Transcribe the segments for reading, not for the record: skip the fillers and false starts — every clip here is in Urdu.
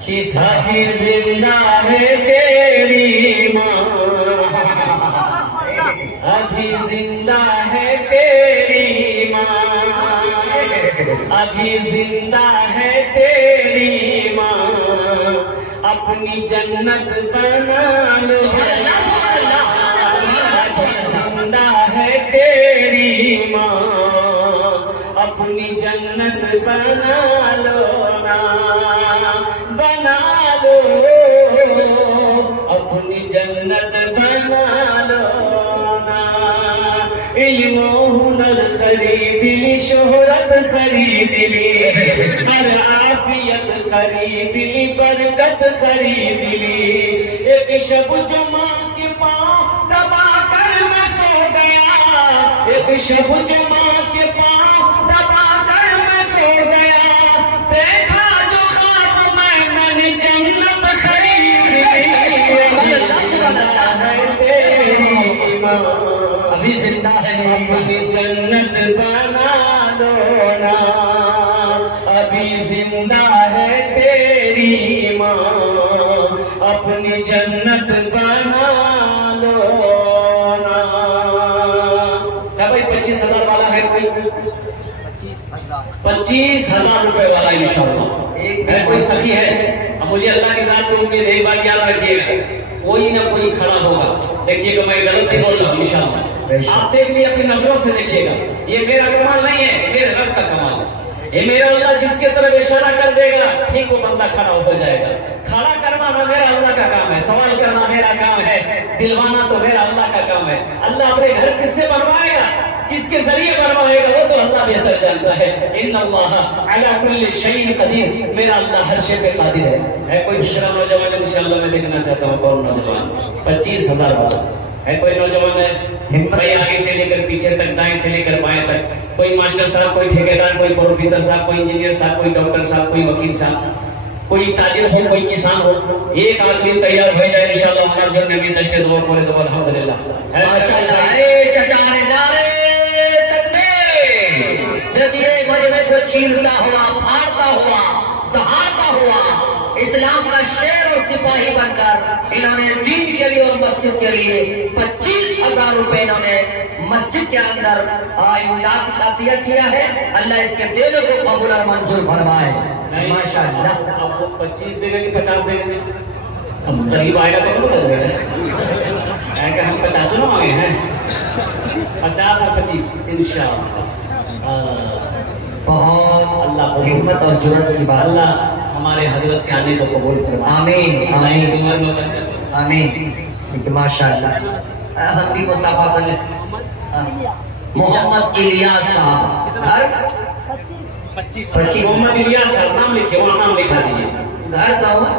ابھی زندہ ہے تیری ماں، ابھی زندہ ہے تیری ماں، ابھی زندہ ہے تیری ماں، اپنی جنت بنا لو، زندہ ہے تیری ماں، اپنی جنت بنا لو نا، بنا لو اپنی جنت بنا لو نا، علم و ہنر خرید لی، شہرت خرید لی، ہر عافیت خرید لی، برکت خرید لی، ایک شب جو ماں کے پاؤں دبا کر میں سو گیا، ایک شب جو ماں کے پاؤں دبا کر میں سو گیا، دیکھا جو خواب میں نے جنت خرید لی، ہے تیری ماں، ابھی زندہ ہے اپنی جنت بنا لو نا، ابھی زندہ ہے تیری ماں، اپنی جنت بنا لو نا۔ کیا بھائی 25,000 والا ہے کوئی؟ 25,000 روپے والا انشاءاللہ ہے کوئی سخی ہے؟ اب مجھے اللہ کی ذات پہ امید ہے، ایک بات یاد رکھیے گا، کوئی نہ کوئی کھڑا ہوگا، دیکھیے گا میں غلط نہیں بول رہا ہوں انشاءاللہ، آپ دیکھ لیے اپنی نظروں سے دیکھیے گا، یہ میرا کمال نہیں ہے، میرے رب کا کمال ہے، یہ میرا اللہ جس کے طرف اشارہ کر دے گا ٹھیک وہ بندہ کھڑا ہو جائے گا، کھڑا کرنا میرا اللہ کا کام ہے، سوال کرنا میرا کام ہے، دلوانا تو میرا اللہ کا کام ہے، اللہ اپنے گھر کس سے بنوائے گا، کس کے ذریعے بنوائے گا وہ تو اللہ بہتر جانتا ہے، ان اللہ علی کل شیء قدیر، میرا اللہ ہر شے پہ قادر ہے کوئی دوسرا نوجوان انشاءاللہ میں دیکھنا چاہتا ہوں کون نوجوان 25,000 والا ہے، کوئی نوجوان ہے بھائی آگے سے لے کر پیچھے تک، دائیں سے لے کر بائیں تک، کوئی ماسٹر صاحب، کوئی ٹھیکیدار، کوئی پروفیسر صاحب، کوئی انجینئر صاحب، کوئی ڈاکٹر صاحب، کوئی وکیل صاحب، کوئی تاجر ہو، کوئی کسان ہو، ایک آدمی تیار ہو جائے انشاءاللہ ہمارے جو نبی دشت دعا پورے دعا الحمدللہ ماشاءاللہ۔ اے چچا نے نعرے تکبیر، دیکھیے مجمع کو چیرتا ہوا، پھاڑتا ہوا، دہاڑتا ہوا، اسلام کا شیر اور سپاہی بن کر انہوں نے دین کے لیے اور مسجد کے لیے 25,000 روپے انہوں نے مسجد کے اندر امداد عطیہ کیا ہے، اللہ اس کے دینے کو قبول اور منظور فرمائے ماشاءاللہ۔ آپ کو 25 دے گا کہ 50 دے گا؟ ہم غریب آئے گا تو نہیں دے گا کہ ہم 50 نہ آگے ہیں، 50 اور 25 انشاءاللہ۔ بہت اللہ ہمت اور جرأت کی بات، اللہ ہمارے حضرت کے آنے کو قبول فرمائے، آمین آمین عمر میں برکت۔ آمین۔ ماشاءاللہ ہم بھی مصافحہ کر لیں۔ محمد الیاس صاحب، گھر 25 محمد الیاس صاحب نام لکھے، وہاں نام لکھا دیجیے، گھر کہاں ہوا؟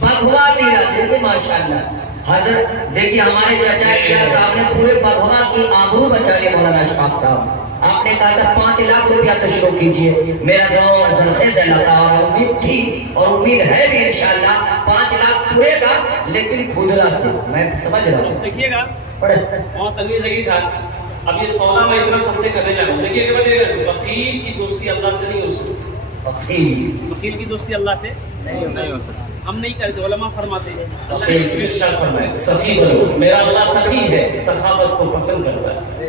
بھگوا تیرا، دیکھیں ماشاءاللہ حضرت، دیکھیے ہمارے چچا الیاس صاحب نے پورے بھگوا کی آبرو بچا لی مولانا اشفاق صاحب، آپ نے کہا تھا 5 لاکھ روپیہ سے شروع کیجئے، میرا دعا اور زلخیز ہے لگا اور امید تھی اور امید ہے بھی انشاءاللہ 5 لاکھ پورے گا، لیکن خودرا سے میں سمجھ رہا ہوں، دیکھیے گا پڑھے بہت تنویر زگی صاحب، اب یہ سودا میں اتنا سستے کرنے لگا ہوں، دیکھیے کہ وکیل کی دوستی اللہ سے نہیں ہو سکتی، وکیل کی دوستی اللہ سے نہیں ہو سکتی، ہم نہیں کرتے، علماء فرماتے ہیں اللہ نے ارشاد فرمایا سخی بنو، میرا اللہ سخی ہے، سخاوت کو پسند کرتا ہے،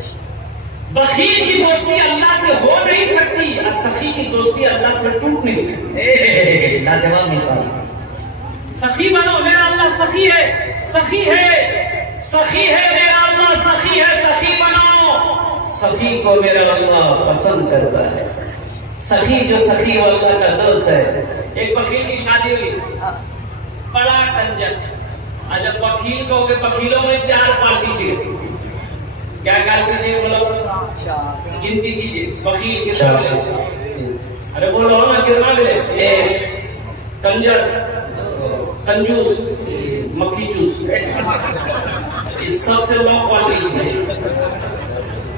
بخیل کی دوستی اللہ سے ہو نہیں سکتی، سخی کی دوستی اللہ سے ٹوٹ نہیں سکتی، لاجواب مثال، سخی بنو، میرا اللہ سخی ہے، سخی ہے، سخی ہے، میرا اللہ سخی ہے، سخی بنو، سخی کو میرا اللہ پسند کرتا ہے، سخی جو سخی وہ اللہ کا دوست ہے۔ ایک وکیل کی شادی ہوئی، بڑا کنجر، جب وکیل کو گے وکیلوں میں 4 پارٹی چاہیے، کیا کہا کیجیے، بولو گنتی کیجیے، وکیل کتنا ملے، ارے بولو نا کتنا ملے، 1 کنجر، کنجوس، مکھی چوس، اس سب سے لو کوالٹی ہے،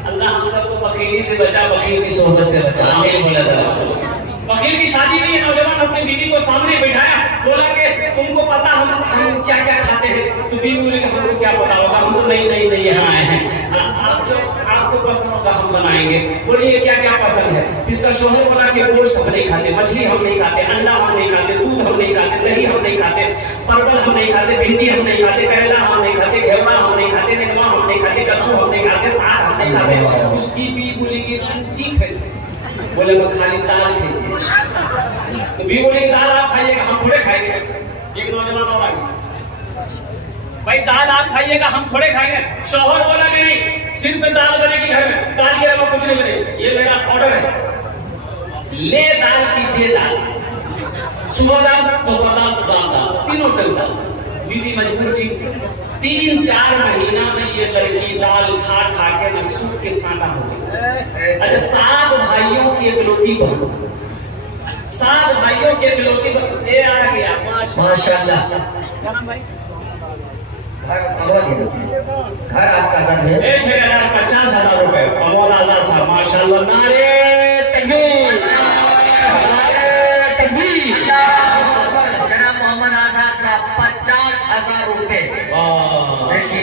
اللہ ہم سب کو بخیلی سے بچا، بخیل کی صحبت سے بچا، آمین بولا تھا۔ وکیل کی شادی میں یہ نوجوان اپنی بیوی کو سامنے بٹھایا، بولا کہ تم کو پتا ہم کیا کیا کھاتے ہیں، تو بیوی بولی کہ ہم کو کیا پتا ہوگا، ہم تو نہیں یہاں آئے ہیں، آپ کو پسند ہوگا ہم بنائیں گے، بولیے کیا کیا پسند ہے، جس کا شوہر بولا کہ گوشت ہم نہیں کھاتے، مچھلی ہم نہیں کھاتے، انڈا ہم نہیں کھاتے، دودھ ہم ہم نہیں کھاتے, دہی ہم نہیں کھاتے, پرول ہم نہیں کھاتے, بھنڈی ہم نہیں کھاتے, کریلا ہم نہیں کھاتے, گھیورا ہم نہیں کھاتے, نینوا ہم نہیں کھاتے, کدو ہم نہیں کھاتے, ساگ ہم نہیں کھاتے. اس کی بھی بولی کہ ٹھیک ہے, بولے میں خالی دال کھیجیے. تو بھی بولی کہ دال آپ کھائیے گا, ہم تھوڑے کھائیں گے. ایک نوجوان اور آ گیا, بھائی دال آپ کھائیے گا, ہم تھوڑے کھائیں گے. شوہر بولا کہ نہیں, صرف دال بنے گی گھر میں, دال کے علاوہ کچھ نہیں بنے گی, یہ میرا آرڈر ہے. لے دال کی دے دال, صبح دال, دوپہر دال, رات دال, تینوں ٹائم دال. بیوی مجبور تھی, 3-4 مہینہ میں یہ لڑکی دال کھا کھا کے نہ سوکھ کے کانٹا ہو گئی. اچھا 7 بھائیوں کی اکلوتی بہن, 7 بھائیوں کی اکلوتی بہن, یہ آ گیا ماشاءاللہ. کیا نام بھائی؟ گھر آپ کا سر میں 1,50,000 روپے. اور آزاد صاحب ماشاءاللہ, نعرے تکبیر, نعرے تکبیر. جناب محمد آزاد صاحب 50,000 روپے. دیکھیے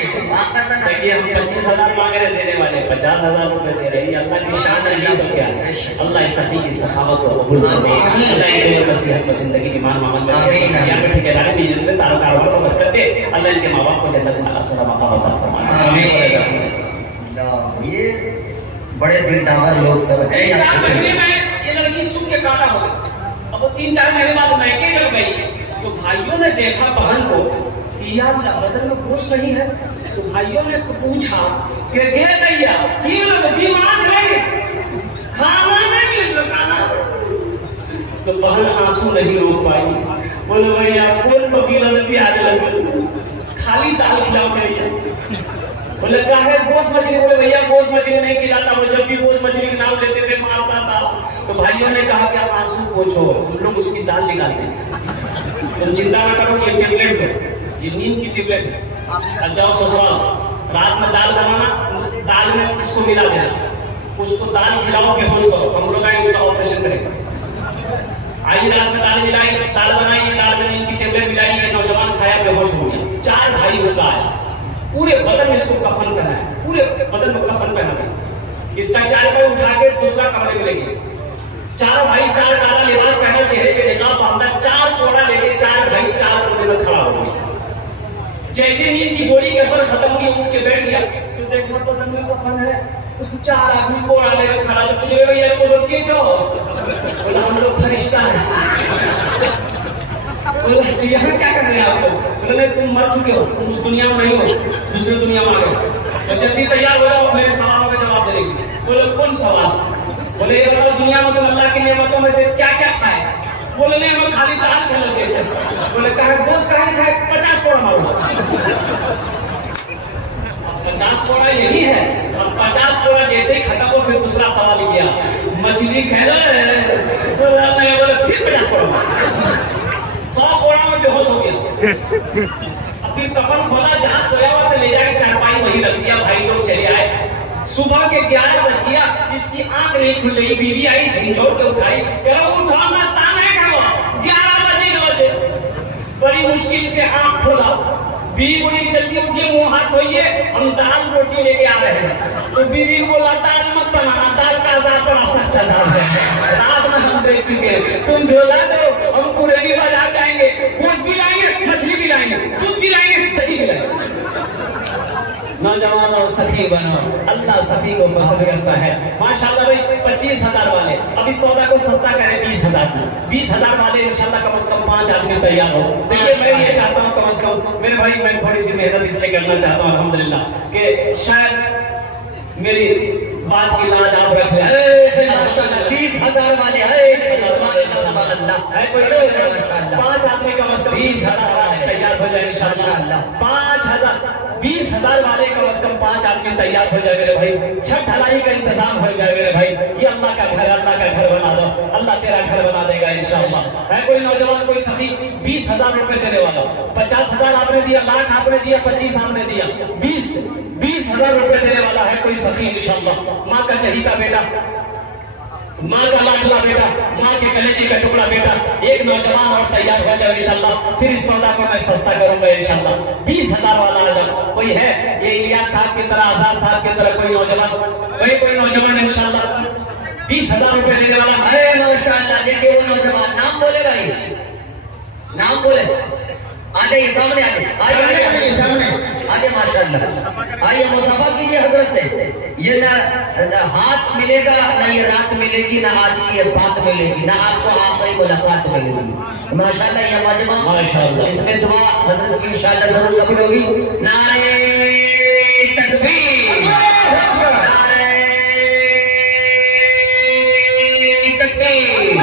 دیکھیے ہم 25,000 مانگ رہے, دینے والے 50,000 روپے دے رہے ہیں. اللہ کی شان ہے, یہ تو کیا ہے. اللہ اس سخی کی سخاوت کو قبول فرمائے. اللہ ان کے مسیحت میں زندگی ایمان محمد میں دنیا میں ٹھیکیداری بزنس میں تعلق کاروبار کو برکت دے. اللہ ان کے ماں باپ کو جنت میں اعلیٰ مقام عطا فرمائے. یہ بڑے دلدار لوگ سب ہیں. 4 مہینے میں یہ لڑکی سوکھ کے کانٹا ہو گئی. اب وہ 3-4 مہینے بعد میکے جب گئی تو بھائیوں نے دیکھا بہن کو کہ یار بدن میں گوشت نہیں ہے. تو بھائیوں نے پوچھا کہ گے دیا کی لوگ بیمار چلے گئے, کھانا نہیں ملے تو کھانا. تو بہن آنسو نہیں روک پائی, بولے بھیا کون وکیل بھی آج لگے خالی دال کھلاؤ کے لیے. بولے کہا ہے گوشت مچھلی. بولے بھیا گوشت مچھلی نہیں کھلاتا, وہ جب بھی گوشت مچھلی کے نام لیتے تھے مارتا تھا. تو بھائیوں نے کہا کہ آپ آنسو پوچھو, ہم لوگ اس کی دال نکالتے ہیں. تم چنتا نہ کرو, یہ ٹیبلٹ ہے, یہ نیند کی ٹیبلٹ ہے. اب جاؤ سسرال, رات میں دال بنانا, دال میں اس کو ملا دینا, اس کو دال کھلاؤ, بیہوش کرو, ہم لوگ آئے اس کا آپریشن کریں گے. آئی رات میں دال ملائی, دال بنائی, دال میں نیند کی ٹیبلٹ ملائی, یہ نوجوان کھایا, بیہوش ہو گیا. 4 بھائی اس کا آیا, پورے بدن میں اس کو کفن پہنا ہے, پورے بدن میں کفن پہنا ہے. اس کا 4 پائی اٹھا کے دوسرا کمرے میں لے گئے. 4 بھائی 4 کالا لباس پہنا, چہرے پہ نقاب باندھا, 4 کوڑا لے کے 4 بھائی 4 کونے میں کھڑا ہو گئے. جیسے نیند کی گولی کے اثر ختم ہوئی, اٹھ کے بیٹھ گیا. تو دیکھا تو بدن میں کفن ہے, 4 آدمی کوڑا لے کے کھڑا. جو مجھے بھیا کو روک کے جاؤ, بولا ہم لوگ فرشتہ ہیں. بولا یہاں کیا کر رہے ہیں آپ لوگ؟ بولے تم مر چکے ہو, تم اس دنیا میں نہیں ہو, دوسری دنیا میں آ گئے. جلدی تیار ہو جاؤ, میرے سوالوں کا جواب دے گی. بولے کون سوال؟ بولے یہ بتاؤ دنیا میں تم اللہ کی نعمتوں میں سے کیا کیا کھائے؟ بولے نہیں ہمیں خالی دال کھانا چاہیے. بولے کہا گوشت کھائے کھائے 50 کوڑا مارو. 50 کوڑا یہی ہے. اور 50 کوڑا جیسے ہی ختم ہو پھر دوسرا سوال کیا, مچھلی کھیلا ہے؟ بولا نہیں. بولے پھر 50 کوڑا مارو. 100 کوڑا میں بیہوش ہو گیا. پھر کفن کھولا, جہاں سویا ہوا تھا لے جا کے چارپائی وہیں رکھ دیا. بھائی لوگ چلے آئے. صبح کے 11 بج گیا, اس کی آنکھ نہیں کھل رہی. بیوی آئی, جھنجھوڑ کے اٹھائی, کہ اٹھو ناشتہ نہیں کھاؤ. 11 بجے بڑی مشکل سے آنکھ کھولا. بیوی بولی جلدی اٹھیے, منہ ہاتھ دھوئیے, ہم دال روٹی لے کے آ رہے ہیں. تو بیوی بولا دال مت بنانا, دال کا عذاب بڑا سخت عذاب ہے, رات میں ہم دیکھ چکے, تم جھولا دو, ہم پورے بھی بازار جائیں گے, گوشت بھی لائیں گے, مچھلی بھی لائیں گے, دودھ بھی لائیں گے, دہی بھی لائیں گے. نوجوانوں سخی بنو, اللہ سخی کو پسند کرتا ہے. ماشاءاللہ بھائی 25,000 والے, اب اس سودا کو سستا کریں 20,000. 20,000 والے انشاءاللہ کم از کم 5 آدمی تیار ہو. دیکھیے میں یہ چاہتا ہوں کم از کم میرے بھائی, میں تھوڑی سی محنت اس لیے کرنا چاہتا ہوں الحمدللہ کہ شاید میری بات کی لاج آپ رکھ لیں. ماشاءاللہ 20,000 والے ہیں. 5 آدمی کم از کم 20,000 تیار ہو جائے انشاءاللہ. 20,000 والے کم از کم 5 آدمی تیار ہو جائے میرے بھائی. چھت ڈھلائی کا انتظام ہو جائے میرے بھائی. یہ اللہ کا گھر بنا دو, اللہ تیرا گھر بنا دے گا انشاءاللہ. ہے کوئی نوجوان, کوئی سخی 20,000 روپے دینے والا, 50,000 آپ نے دیا, لاکھ آپ نے دیا, 25 آپ نے دیا, 20,000 روپے دینے والا ہے کوئی سخی انشاءاللہ. ماں کا چہیتا بیٹا, ماں کا لاڈلا بیٹا, ماں کے کلیجے کا ٹکڑا بیٹا, ایک نوجوان اور تیار ہو جائے انشاءاللہ. پھر اس سودا کو میں سستا کروں گا انشاءاللہ. 20,000 والا آ جائے. کوئی ہے یہ الیاس صاحب کی طرح, آزاد صاحب کی طرح کوئی نوجوان انشاءاللہ 20,000 روپے دینے والا؟ ارے ماشاءاللہ, دیکھیں وہ نوجوان, نام بولے بھائی. نام بولے آگے سامنے آگے سامنے آگے ماشاءاللہ آئیے مصافحہ کیجیے حضرت سے. یہ نہ ہاتھ ملے گا نہ یہ رات ملے گی نہ آج کی یہ بات ملے گی نہ آپ کو آخری ملاقات ملے گی. ماشاءاللہ یہ ماجمہ ماشاءاللہ. اس میں دعا حضرت کی انشاءاللہ ضرور قبول ہوگی. نعرہ تکبیر نعرہ تکبیر.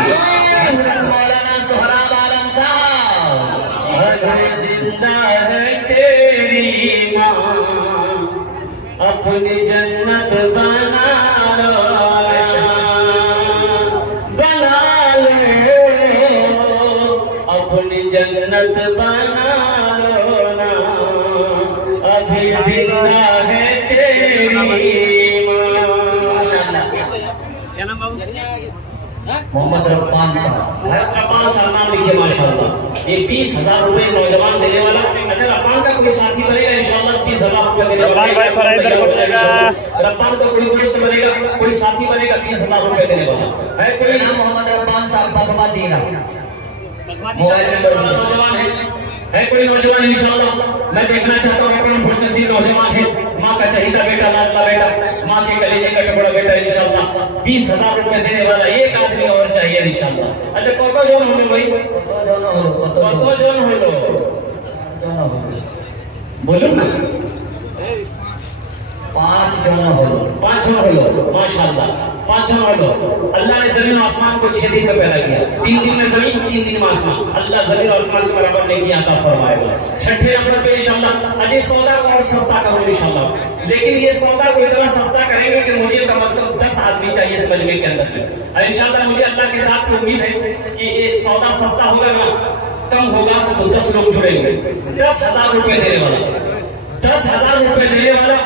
حضرت مولانا سہراب عالم صاحب زندہ ہے تیری ماں اپنی جنت بنا لو بنا لو اپنی جنت بنا لو نا ابھی زندہ ہے تیری ماں. محمد ربان صاحب ربان صاحب نام لکھے ماشاءاللہ. یہ 20,000 روپے نوجوان دینے والا. اچھا ربان کا کوئی ساتھی بنے گا انشاءاللہ 20,000 روپے دینے والا. ربان بھائی تھوڑا ادھر کو دے گا. ربان کا کوئی دوست بنے گا کوئی ساتھی بنے گا 20,000 روپے دینے والا ہے. کوئی نام محمد ربان صاحب بغوا دینا موبائل نمبر نوجوان ہے کوئی نوجوان انشاءاللہ. میں دیکھنا چاہتا ہوں کون خوش نصیب نوجوان ہے. ماں کا چہیتا بیٹا لاڈلا بیٹا ماں کے کلیجے کا ٹکڑا بیٹا انشاءاللہ 20,000 روپے دینے والا ایک آدمی اور چاہیے انشاءاللہ. اچھا کتو جون ہونے بھائی کتو جون ہو بولو نا 5 جون ہو 5 جون ہو ماشاءاللہ 5 جون ہو. اللہ نے زمین و آسمان کو 6 دن میں پیدا کیا. 3 دن میں زمین 3 دن میں آسمان. اللہ زمین و آسمان کے برابر نہیں کیا عطا فرمائے گا. چھٹے نمبر پہ انشاءاللہ اجے سودا کو اور سستا کرو انشاءاللہ. لیکن یہ سودا کو اتنا سستا کریں گے کہ مجھے کم از کم 10 آدمی چاہیے اس مجمع کے اندر میں. اور انشاءاللہ مجھے اللہ کے ساتھ امید ہے کہ یہ سودا سستا ہوگا نا کم ہوگا تو 10 لوگ جڑیں گے. 10,000 روپے دینے والا 10,000 روپے دینے والا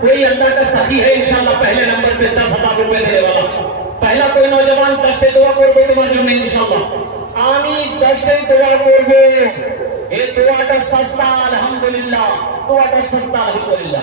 کوئی اللہ کا سخی ہے انشاءاللہ. پہلے نمبر پہ 10,000 روپے دینے والا پہلا کوئی نوجوان دشتے دعا করবে তোমার জন্য ইনশাআল্লাহ. আমি দশতে দোয়া করব. এই দোয়াটা সস্তা আলহামদুলিল্লাহ. দোয়াটা সস্তা আলহামদুলিল্লাহ.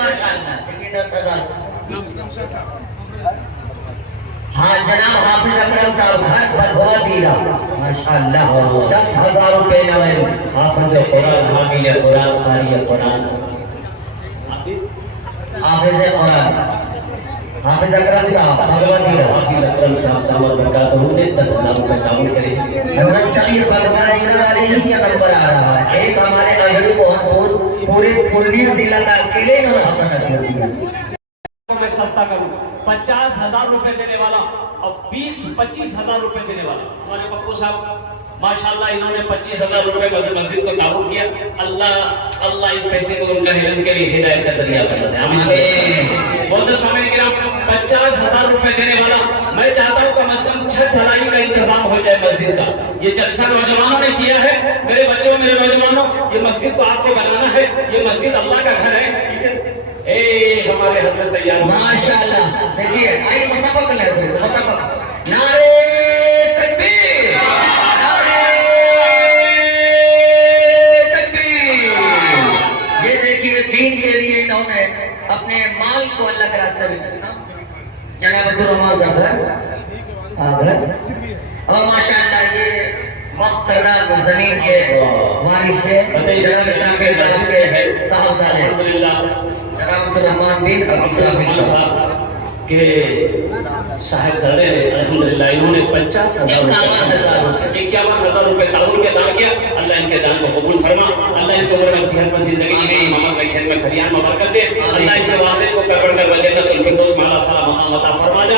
ماشاءاللہ کتنے 10,000. ہاں جناب حافظ اکرم صاحب گھر بغوا دینا ماشاءاللہ 10,000 روپے نام حافظ قرآن حامل قرآن قاری قرآن حافظ قرآن حافظ اکرم صاحب بغوا دینا. حافظ اکرم صاحب دعوت برکات نے 10,000 روپے تعاون کرے. حضرت صغیر بغوا دینا والے ہی کیا نمبر آ رہا ہے. ایک ہمارے اجڑی بہت دور پورے پورنیہ ضلع کا اکیلے انہوں نے حق ادا کر دیا. میں سستا کروں 50,000 روپے دینے والا اور 20-25,000 روپے دینے والا ہمارے پپو صاحب ماشاءاللہ انہوں نے 25,000 روپے مسجد کو تعاون کیا. اللہ اس پیسے کو ان کا علم کے لیے ہدایت کا ذریعہ بنا دے. آمین. بہت سامنے کرام 50,000 روپے دینے والا میں چاہتا ہوں کم از کم چھت ڈھلائی کا انتظام ہو جائے مسجد کا. یہ جلسہ نوجوانوں نے کیا ہے. میرے بچوں میرے نوجوانوں یہ مسجد کو آپ کو بنانا ہے. یہ مسجد اللہ کا گھر ہے. اسے اے ہمارے حضرت تیار ماشاءاللہ. دیکھیے آئیے مصافحہ کر لیں. مصافحہ نعرہ تکبیر نعرہ تکبیر. یہ دیکھیے دین کے لیے انہوں نے اپنے مال کو اللہ کے راستے میں جناب عبدالرحمان صاحب اور ماشاءاللہ یہ محترم زمین کے وارث ہے جناب اسرافیل صاحب کے صاحبزادے جناب عبدالرحمان بن ابی اسرافیل صاحب کے صاحبزادے نے الحمدللہ انہوں نے 50,000 روپے تعاون کے دان کیا. اللہ ان کے دان کو قبول فرما. اللہ ان کو عمر میں صحت میں زندگی میں امامت میں کھیل میں کھلیان میں برکت دے. اللہ ان کے والدین کو قبر میں جنت الفردوس میں اعلیٰ صلاح مقام عطا فرما دے.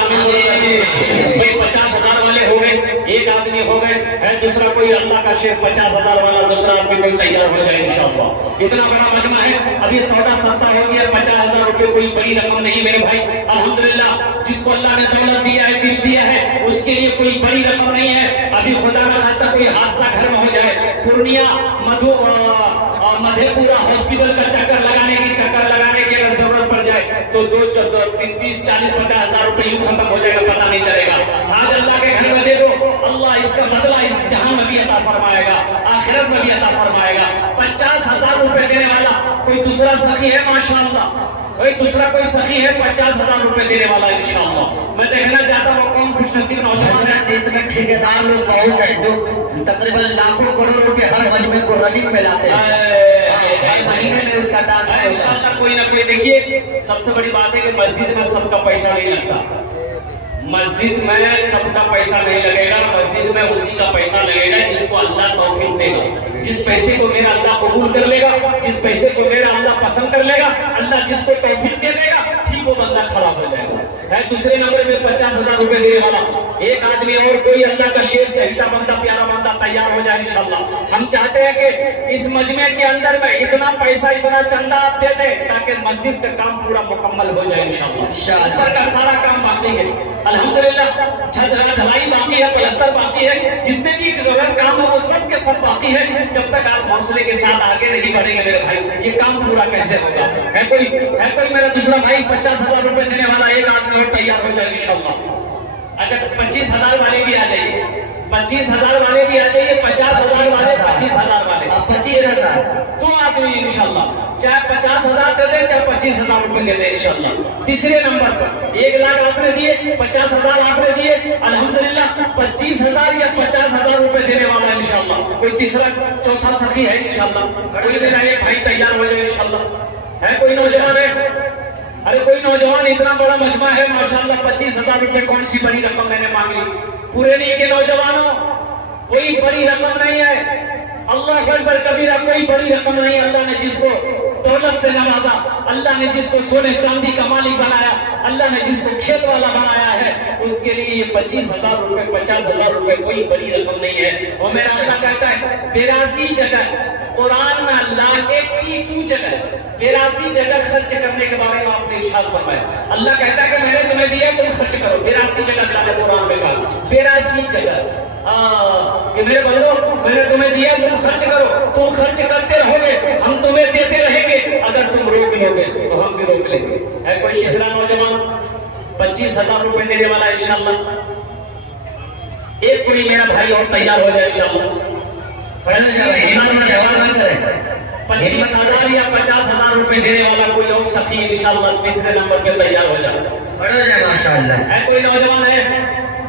کوئی 50,000 والے ہو گئے ایک آدمی ہو گئے ہے دوسرا کوئی اللہ کا شیخ 50,000 والا دوسرا آدمی کوئی تیار ہو جائے انشاءاللہ. اتنا بڑا مجمع ہے. ابھی سودا سستا ہو گیا. 50,000 روپے کوئی بڑی رقم نہیں میرے بھائی. الحمدللہ جس کو اللہ نے دولت دیا ہے دل دیا ہے اس کے لیے کوئی بڑی رقم نہیں ہے. ابھی خدا کا خاصہ کوئی حادثہ گھر میں ہو جائے پورنیہ مدھے پورا ہاسپٹل کا چکر لگانے کی اگر ضرورت پڑ جائے تو 30 40 50 ہزار روپے یوں ختم ہو جائے گا، پتہ نہیں چلے گا. آج اللہ کے گھر میں دے دو، اللہ اس کا بدلہ اس جہان میں بھی عطا فرمائے گا، آخرت میں بھی عطا فرمائے گا. 50,000 روپے دینے والا کوئی دوسرا سخی ہے ماشاءاللہ، کوئی دوسرا کوئی سخی ہے 50,000 روپے دینے والا انشاءاللہ. میں دیکھنا چاہتا ہوں کون خوش نصیب نوجوان ہے. اس میں ٹھیکیدار لوگ بہت ہیں جو تقریباً لاکھوں کروڑ روپے ہر مجمع کو رننگ میں لاتے ہیں، ہر مہینے میں اس کا ڈانس ہوتا ہے. انشاءاللہ کوئی نہ کوئی. دیکھیے سب سے بڑی بات ہے کہ مسجد میں سب کا پیسہ نہیں لگتا، مسجد میں سب کا پیسہ نہیں لگے گا، مسجد میں اسی کا پیسہ لگے گا جس کو اللہ توفیق دے گا. جس پیسے کو میرا اللہ قبول کر لے گا، جس پیسے کو میرا اللہ پسند کر لے گا، اللہ جس کو توفیق دے دے گا، ٹھیک وہ بندہ کھڑا ہو جائے گا. دوسرے نمبر میں 50,000 روپے دینے والا ایک آدمی اور کوئی اللہ کا شیر چہیتا بندہ پیارا بندہ تیار ہو جائے انشاءاللہ. ہم چاہتے ہیں کہ اس مجمع کے اندر میں اتنا پیسہ اتنا چندہ آپ دے دیں تاکہ مسجد کا کام پورا مکمل ہو جائے انشاءاللہ. اوپر کا سارا کام باقی ہے الحمدللہ، چھت ڈھلائی باقی ہے، پلستر باقی ہے، جتنے بھی ضرورت کام ہے وہ سب کے سب باقی ہے. جب تک آپ حوصلے کے ساتھ آگے نہیں بڑھیں گے میرے بھائی یہ کام پورا کیسے ہوگا. ہے کوئی میرا دوسرا بھائی 50,000 روپے دینے والا ایک آدمی اور تیار ہو جائے انشاءاللہ. اچھا 25,000 والے بھی آ جائیے، 25,000 والے بھی آ جائیے، 50,000 والے 25,000 والے 25,000 دو آدمی انشاءاللہ، چاہے 50,000 دے دیں چاہے 25,000 روپے دے دیں انشاءاللہ. تیسرے نمبر پر 1 لاکھ آپ نے دیے، 50,000 آپ نے دیے الحمدللہ. 25,000 یا 50,000 روپے دینے والا انشاءاللہ کوئی تیسرا چوتھا سخی ہے انشاءاللہ. کوئی میرا ایک بھائی تیار ہو جائے انشاءاللہ. ہے کوئی نوجوان ہے؟ ارے کوئی نوجوان، اتنا بڑا مجمع ہے ماشاءاللہ. 25,000 روپے کون سی بڑی رقم میں نے مانگ لی. پورے نہیں کے نوجوانوں کوئی بڑی رقم نہیں ہے، اللہ اکبر کبیرہ، کوئی بڑی رقم نہیں. اللہ نے جس کو دولت سے نوازا، اللہ نے جس کو سونے چاندی کا مالک بنایا، اللہ نے جس کو کھیت والا بنایا ہے، اس کے لیے یہ 25,000 روپے 50,000 روپے کوئی بڑی رقم نہیں ہے. اور میرا اللہ کہتا ہے 82 جگہ قرآن میں اللہ کے 82 جگہ 82 جگہ خرچ کرنے کے بارے میں آپ نے ارشاد فرمایا. اللہ کہتا ہے کہ میں نے تمہیں دیا تم خرچ کرو. 82 جگہ اللہ نے قرآن میں کہا 82 جگہ کہ میرے بندو میں نے تمہیں دیا تم خرچ کرو. تم خرچ کرتے رہو گے ہم تمہیں دیتے رہیں گے، اگر تم روک لو گے تو ہم بھی روک لیں گے. ہے کوئی تیسرا نوجوان 25,000 روپے دینے والا انشاءاللہ. ایک کوئی میرا بھائی اور تیار ہو جائے انشاءاللہ. 25,000 یا 50,000 روپے دینے والا کوئی اور سخی انشاءاللہ تیسرے نمبر پہ تیار ہو جائے ماشاءاللہ. ہے کوئی نوجوان ہے؟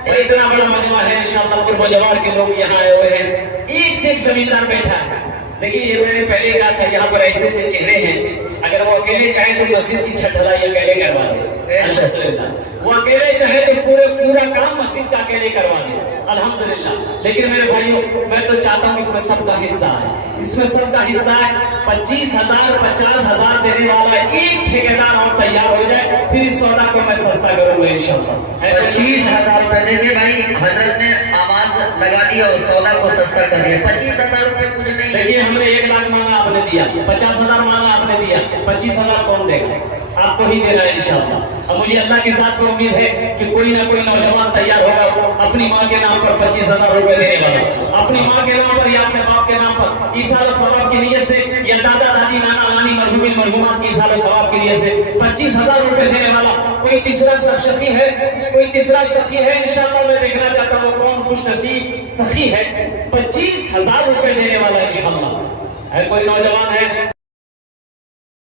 اتنا بڑا مجمع ہے انشاءاللہ، قرب و جوار کے لوگ یہاں آئے ہوئے ہیں. ایک سے ایک زمیندار بیٹھا ہے. دیکھیے یہ میں نے پہلے کہا تھا یہاں پر ایسے سے چہرے ہیں، اگر وہ اکیلے چاہیں تو مسجد کی چھت ڈھلائی اکیلے کروا دیں الحمدللہ. وہ اکیلے چاہے تو پورا کام مسجد کا اکیلے کروا دیں الحمدللہ. لیکن میرے بھائیوں میں تو چاہتا ہوں اس میں سب کا حصہ ہے، اس میں سب کا حصہ ہے. 25,000 50,000 دینے والا ایک ٹھیکیدار اور تیار ہو جائے، پھر اس سودا کو میں سستا کروں گا انشاءاللہ. 25,000 روپے دیکھیے بھائی حضرت نے آواز لگا دی اور سودا کو سستا کر دیا. 25,000 روپے کچھ نہیں. دیکھیے ہم نے 1 لاکھ مانگا آپ نے دیا، 50,000 مانگا آپ نے دیا، 25,000 کون دے گا؟ آپ کو ہی دینا ہے انشاءاللہ. اب مجھے اللہ کے ساتھ کو امید ہے کہ کوئی نہ کوئی نوجوان تیار ہوگا اپنی ماں کے نام پر 25,000 روپے دینے والا، اپنی ماں کے نام پر یا اپنے باپ کے نام پر ایثار و ثواب کی نیت سے، یا دادا دادی نانا نانی مرحومین مرحومات کی ایثار و ثواب کی نیت سے 25,000 روپے دینے والا کوئی تیسرا سخی ہے؟ کوئی تیسرا سخی ہے انشاءاللہ. میں دیکھنا چاہتا ہوں کون خوش نصیب سخی ہے 25,000 روپے دینے والا انشاءاللہ. ہے کوئی نوجوان ہے؟